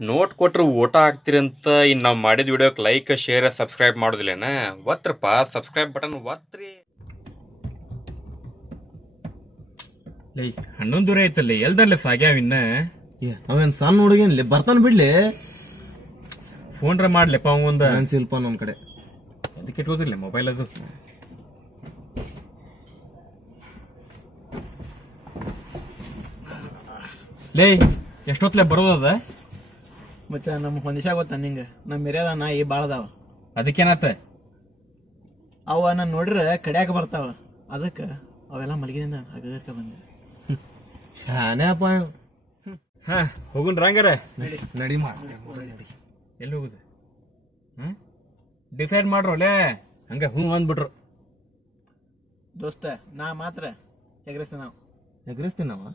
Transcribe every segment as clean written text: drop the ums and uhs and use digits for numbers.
Note ಕೊಟ್ರೆ ಓಟ ಹಾಕ್ತಿರಿ ಅಂತ ಇನ್ನು ನಾವು ಮಾಡಿದ ವಿಡಿಯೋಕ್ಕೆ ಲೈಕ್ ಶೇರ್ ಸಬ್ಸ್ಕ್ರೈಬ್ ಮಾಡೋದಿಲ್ಲೇನ ಒತ್ರಪ್ಪ ಸಬ್ಸ್ಕ್ರೈಬ್ ಬಟನ್ ಒತ್ರಿ. ಲೈ ಹನ್ನೊಂದು ದೂರ ಐತಲ್ಲಿ ಎಲ್ದಲ್ಲೇ ಸಾಗ್ಯಾವಿನ್ನ ಅವೇನ್ ಸಣ್ಣ ಹುಡುಗೇನ್ಲಿ ಬರ್ತಾನ ಬಿಡ್ಲಿ ಫೋನ್ರ ಮಾಡ್ಲಿಪ್ಪ ಅವಂದ ಅನ್ಸಿಲ್ಪ ನಮ್ ಕಡೆ ಅದಕ್ಕೆ ಇಟ್ಕೋದಿಲ್ಲ ಮೊಬೈಲ್ ಅದು. ಲೇ ಎಷ್ಟೊತ್ಲೆ ಬರೋದದ ಮಚ್ಚ ನಮ್ ಹೊಂದಿಸ ಗೊತ್ತ ನಿಂಗ ನಮ್ ಮಿರ್ಯಾದ ನಾಯಿ ಬಾಳ ಅದಾವ. ಅದಕ್ಕೇನಾತ ಅವ ನಾನ್ ನೋಡ್ರ ಕಡ್ಯಾಕ ಬರ್ತಾವ ಅದಕ್ಕ ಅವೆಲ್ಲ ಮಲಗಿದಿಂದ ಹಗರ್ಕ ಬಂದೆ. ಶಾನ್ಯಾಪ ಹಾ ಹೋಗುನ್ ರಂಗಾರ ನಡಿ ಎಲ್ಲಿ ಹೋಗುದು ಡಿಸೈಡ್ ಮಾಡ್ರೋಲೆ ಹಂಗ ಅಂದ್ಬಿಟ್ರು. ದೋಸ್ತ ನಾ ಮಾತ್ರ ಎಗ್ರೆಸ್ತ ನಾವು ಎಗ್ರೆಸ್ತೀನಿ ನಾವ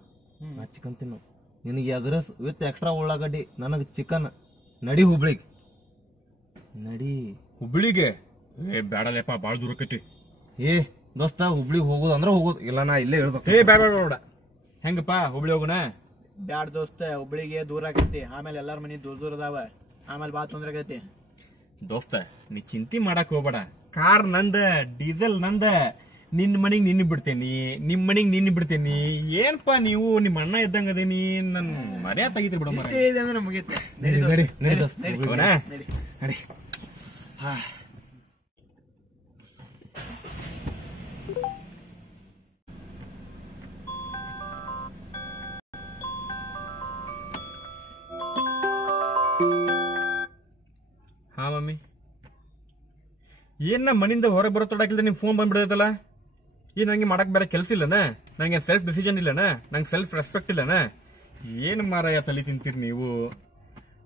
ನಾ ಚಿಕನ್ ತಿನ್ನು ನಿನಗೆ ಎಗ್ರೆಸ್ ವಿತ್ ಎಕ್ಸ್ಟ್ರಾ ಉಳ್ಳಾಗಡ್ಡಿ ನನಗೆ ಚಿಕನ್. ನಡಿ ಹುಬ್ಳಿಗೆ ನಡಿ. ಹುಬ್ಳಿಗೆ ಬೇಡಲೇಪ ಬಾಳ ದೂರ ಆಕೈತಿ. ಏ ದೋಸ್ತ ಹುಬ್ಳಿಗೆ ಹೋಗೋದು ಅಂದ್ರೆ ಹೋಗೋದು ಇಲ್ಲ ನಾ ಇಲ್ಲೇ ಹೇಳ್ದ. ಬೇಡ ಹೆಂಗಪ್ಪ ಹುಬ್ಳಿ ಹೋಗುನ. ಬ್ಯಾಡ ದೋಸ್ತ ಹುಬ್ಳಿಗೆ ದೂರ ಆಗೈತಿ ಆಮೇಲೆ ಎಲ್ಲಾರ ಮನಿ ದೂರ ದೂರ ಅದಾವ ಆಮೇಲೆ ಬಾ ತೊಂದ್ರೆ ಆಗೈತಿ. ದೋಸ್ತ ನೀ ಚಿಂತೆ ಮಾಡಕ್ ಹೋಗ್ಬೇಡ. ಕಾರ್ ನಂದ ಡೀಸೆಲ್ ನಂದ ನಿನ್ ಮನಿಗ್ ನಿನ್ನ ಬಿಡ್ತೇನಿ ನಿಮ್ ಮನಿಗ್ ನಿನ್ನ ಬಿಡ್ತೇನಿ. ಏನ್ಪಾ ನೀವು ನಿಮ್ಮ ಅಣ್ಣ ಇದ್ದಂಗ ಅದೇನಿ ನನ್ ಮರ್ಯಾದ ತೆಗಿತ್ರಿ ಬಿಡ ಅಂದ್ರೆ ಮುಗೀತು. ನಡಿ ದೋಸ್ತ ನಡಿ. ಹಾ ಮಮ್ಮಿ ಏನ್ ಮನಿಂದ ಹೊರಗೆ ಬರೋತೊಡಾಕಿಲ್ದ ನಿಮ್ ಫೋನ್ ಬಂದ್ಬಿಡೈತಲ್ಲ. ಈ ನಂಗೆ ಮಾಡಕ್ ಬೇರೆ ಕೆಲ್ಸ ಇಲ್ಲನ, ನಂಗೆ ಸೆಲ್ಫ್ ಡಿಸಿಷನ್ ಇಲ್ಲನ, ನಂಗೆ ಸೆಲ್ಫ್ ರೆಸ್ಪೆಕ್ಟ್ ಇಲ್ಲನ. ಏನ್ ಮಾರಾಯ ತಲೆ ತಿಂತೀರಿ ನೀವು.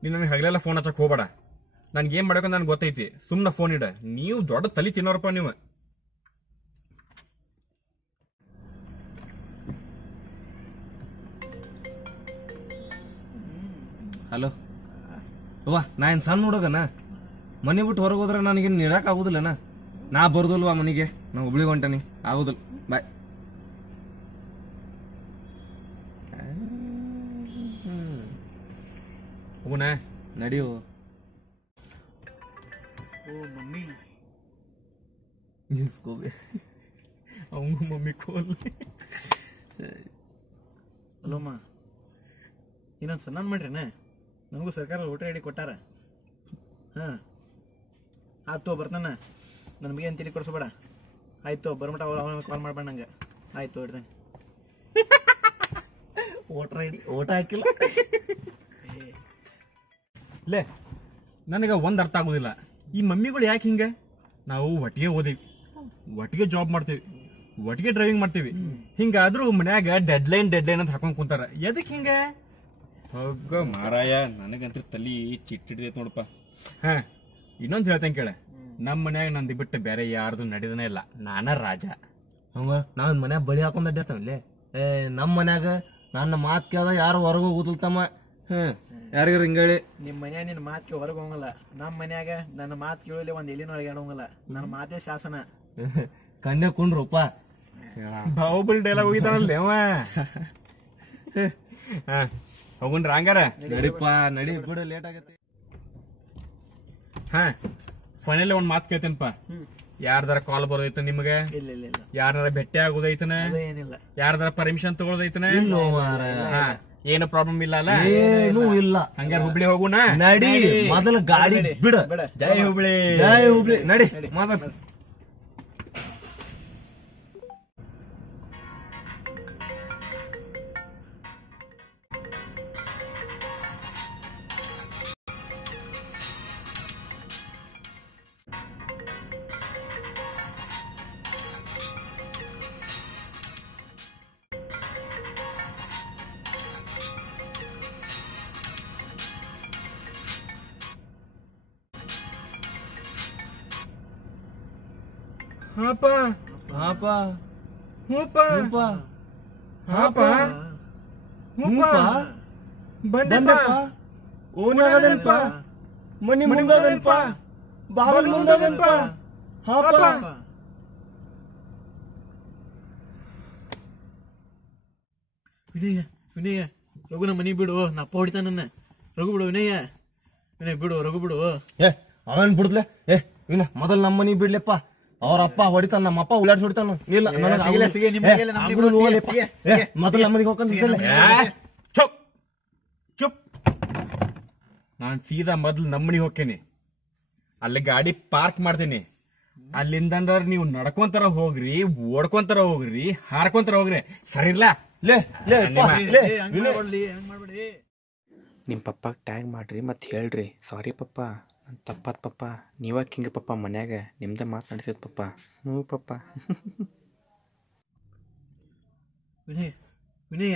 ನೀನ್ ನನಗೆ ಹಗಲೆಲ್ಲ ಫೋನ್ ಹಚ್ಚಕ್ ಹೋಗ್ಬೇಡ. ನನ್ಗೆ ಏನ್ ಮಾಡಬೇಕು ನನ್ಗೆ ಗೊತ್ತೈತಿ. ಸುಮ್ನ ಫೋನ್ ಇಡ. ನೀವು ದೊಡ್ಡ ತಲೆ ತಿನ್ನೋರಪ್ಪ ನೀವು. ಹಲೋ ಅವ್ವ ನಾ ಏನ್ ಸಣ್ಣ ಹುಡುಗನ ಮನೆ ಬಿಟ್ಟು ಹೊರಗೆ ಹೋದ್ರೆ ನನಗೇನು ನೀಡಕ್ ಆಗುದಿಲ್ಲನ. ನಾ ಬರ್ದಲ್ವಾ ಮನೆಗೆ ನಾ ಹುಬ್ಳಿಗೆ ಹೊಂಟನಿ ಆಗುದಿಲ್ಲ. ಬಾಯ್. ಹೋಗುನ ನಡಿಯೋ. ಓ ಮಮ್ಮಿ ನಿಲ್ಸ್ಕೋಬೆ ಅವಂಗ ಮಮ್ಮಿ ಕೋಲ್. ಅಲ್ಲೋಮ್ಮ ಇನ್ನೊಂದು ಸಣ್ಣ ಮಾಡ್ರಿನ ನಮಗೂ ಸರ್ಕಾರ ಊಟ ರೆಡಿ ಕೊಟ್ಟಾರ. ಹಾ ಆಯ್ತು ಬರ್ತಾನ ನನ್ನ ಬಗ್ಗೆ ಏನು ತಿಳಿ ಕೊಡಿಸ್ಬೇಡ. ಆಯ್ತು ಬರ್ಮಟ ಕಾಲ್ ಮಾಡ್ಬೇಡ ನಂಗೆ. ಆಯ್ತು ಇಡ್ತೇನೆ. ಓಟ್ರ ಐಡಿ ಓಟ ಹಾಕಿಲ್ಲ. ಲೇ ನನಗೆ ಒಂದ್ ಅರ್ಥ ಆಗುದಿಲ್ಲ. ಈ ಮಮ್ಮಿಗಳು ಯಾಕೆ ಹಿಂಗ. ನಾವು ಒಟ್ಟಿಗೆ ಓದಿವಿ, ಒಟ್ಟಿಗೆ ಜಾಬ್ ಮಾಡ್ತೀವಿ, ಒಟ್ಟಿಗೆ ಡ್ರೈವಿಂಗ್ ಮಾಡ್ತೀವಿ. ಹಿಂಗಾದ್ರೂ ಮನ್ಯಾಗ ಡೆಡ್ಲೈನ್ ಅಂತ ಹಾಕೊಂಡ್ ಕುಂತಾರ. ಎದಕ್ ಹಿಂಗ ಹೋಗ ಮಾರಾಯ. ನನಗಂತ್ರ ತಲಿ ಚಿಟ್ಟಿಡ್ದೈತ್ ನೋಡಪ್ಪ. ಹಾ ಇನ್ನೊಂದ್ ಹೇಳ್ತೇನೆ ಕೇಳ. ನಮ್ ಮನ್ಯಾಗ ನಂದು ಬಿಟ್ಟು ಬೇರೆ ಯಾರ್ದು ನಡೆದನೇ ಇಲ್ಲ. ನಾನ ರಾಜ. ಹಂಗ ನಾವ್ ಮನ್ಯಾಗ ಬಳಿ ಹಾಕೊಂಡ್ ಅಡ್ಡಾಡ್ತಾವಲ್ಲೇ. ನಮ್ಮ ಮನ್ಯಾಗ ನನ್ನ ಮಾತ್ ಕೇಳ್ದ ಯಾರು ಹೊರಗೆ ಹೋಗುದಿಲ್ಲ ತಮ್ಮ. ಯಾರಿಗಾರ ಹಿಂಗೇಳಿ ನಿಮ್ಮ ಮನ್ಯಾಗ ನಿನ್ನ ಮಾತು ಕೇಳಿ ಹೊರಗೆ ಹೋಗಲ್ಲ. ನಮ್ಮ ಮನ್ಯಾಗ ನನ್ನ ಮಾತು ಕೇಳಲಿ ಒಂದು ಎಲ್ಲಿನೊಳಗೆ ಆಡೋಂಗಲ್ಲ. ನನ್ನ ಮಾತೇ ಶಾಸನ. ಕನ್ಯಾ ಕುಂಡ್ರಪ್ಪ. ಬಾಹುಬಲಿ ಡೈಲಾಗ್ ಹೋಗಿದ್ದಾನಲ್ಲ ಅವ. ಹಾ ಹೋಗುನ್ರ ಹಂಗಾರ. ನಡಿಪ್ಪ ನಡಿ ಬಿಡು ಲೇಟ್ ಆಗತ್ತೆ. ಹಾ ಫೈನಲಿ ಒಂದ್ ಮಾತು ಕೇಳ್ತೇನಪ್ಪ. ಯಾರ್ದಾರ ಕಾಲ್ ಬರೋದೈತ ನಿಮ್ಗೆ, ಇಲ್ಲ ಇಲ್ಲ ಇಲ್ಲ ಯಾರ ಭೇಟಿ ಆಗೋದೈತನ, ಏನಿಲ್ಲ, ಯಾರ್ದಾರ ಪರ್ಮಿಷನ್ ತಗೊಳದೈತನ, ಏನು ಪ್ರಾಬ್ಲಮ್ ಇಲ್ಲ ಅಲ್ಲ. ಏನೂ ಇಲ್ಲ. ಹಂಗಾರ ಹುಬ್ಳಿ ಹೋಗುಣ. ನಡಿ ಮೊದಲ ಗಾಡಿ ಬಿಡ. ಜೈ ಹುಬ್ಳಿ. ಜೈ ಹುಬ್ಳಿ. ನಡಿ ಮೊದಲ. ಹಾಪ ಹಾಪ ಹೂಪ ಹೂಪ ಹಾಪ ಹೂಪ ಬಂದಪ್ಪ. ಓನಾಗದಲ್ಪ ಮನಿ ಮುಂದದಲ್ಪ ಬಾಗಿಲು ಮುಂದದಲ್ಪ. ಹಾಪ ವಿನಯ ವಿನಯ ಹೋಗು ನಮ್ಮ ಮನಿ ಬಿಡು. ನಪ್ಪ ಹೊಡಿತಾನ ನನ್ನ. ರಘು ಬಿಡು ವಿನಯ, ವಿನಯ್ ಬಿಡು ರಘು ಬಿಡು. ಏ ಅವೇನ್ ಬಿಡುದ್ಲೆ? ಏ ವಿನ ಮೊದಲ್ ನಮ್ಮ ಮನಿ ಬಿಡ್ಲೆಪ್ಪ. ಅವ್ರ ಅಪ್ಪ ಹೊಡಿತಾನ, ನಮ್ಮ ಅಪ್ಪ ಉಳ್ಳಾಡ್ಸಿ ಹೊಡಿತಾನ. ಇಲ್ಲ ನನಗ್ ಸಿಗಿಲ್ಲ, ಆಗುದಿಲ್ಲ. ಸಿಗಿ, ನಿಮ್ ಏ, ಕೈಯಲ್ಲಿ ನಮ್ಗೆ ಆಗುದಿಲ್ಲ, ಬಿಡು, ಹೋಗ್ಲೆಪ್ಪ. ಸಿಗಿ, ಏ, ಸಿಗಿ. ಮೊದಲ್ ನಮ್ಮ ಮನಿಗೆ ಹೋಗ್ಕೊಂಡ್ ಚುಪ್ ಚುಪ್. ನಾನ್ ಸೀದಾ ಮೊದ್ಲು ನಮ್ಮನಿಗೆ ಹೋಗ್ತೇನೆ, ಅಲ್ಲಿ ಗಾಡಿ ಪಾರ್ಕ್ ಮಾಡ್ತೇನೆ. ಅಲ್ಲಿಂದ ನೀವು ನಡ್ಕೊಂತಾರ ಹೋಗ್ರಿ, ಓಡ್ಕೊಂತಾರ ಹೋಗ್ರಿ, ಹಾರ್ಕೊಂತಾರ ಹೋಗ್ರಿ, ಸರಿ ಇಲ್ಲ? ಲೇ ಲೇ ಅಪ್ಪ, ಲೇ ಹಂಗ್ ವಿನಯ್. ಮಾಡ್ಬೇಡಿ, ಹಂಗ್ ಮಾಡ್ಬೇಡಿ. ನಿಮ್ಮ ಪಪ್ಪಾಗೆ ಟ್ಯಾಗ್ ಮಾಡಿರಿ ಮತ್ತು ಹೇಳ್ರಿ, ಸಾರಿ ಪಪ್ಪ ನನ್ನ ತಪ್ಪಾತ್ ಪಪ್ಪ, ನೀವಾಗ ಹಿಂಗೆ ಪಪ್ಪ ಮನ್ಯಾಗ ನಿಮ್ದೇ ಮಾತು ನಡೆಸಿದ್ ಪಪ್ಪ. ಹ್ಞೂ ಪಪ್ಪ. ವಿನಯ್ ವಿನಯ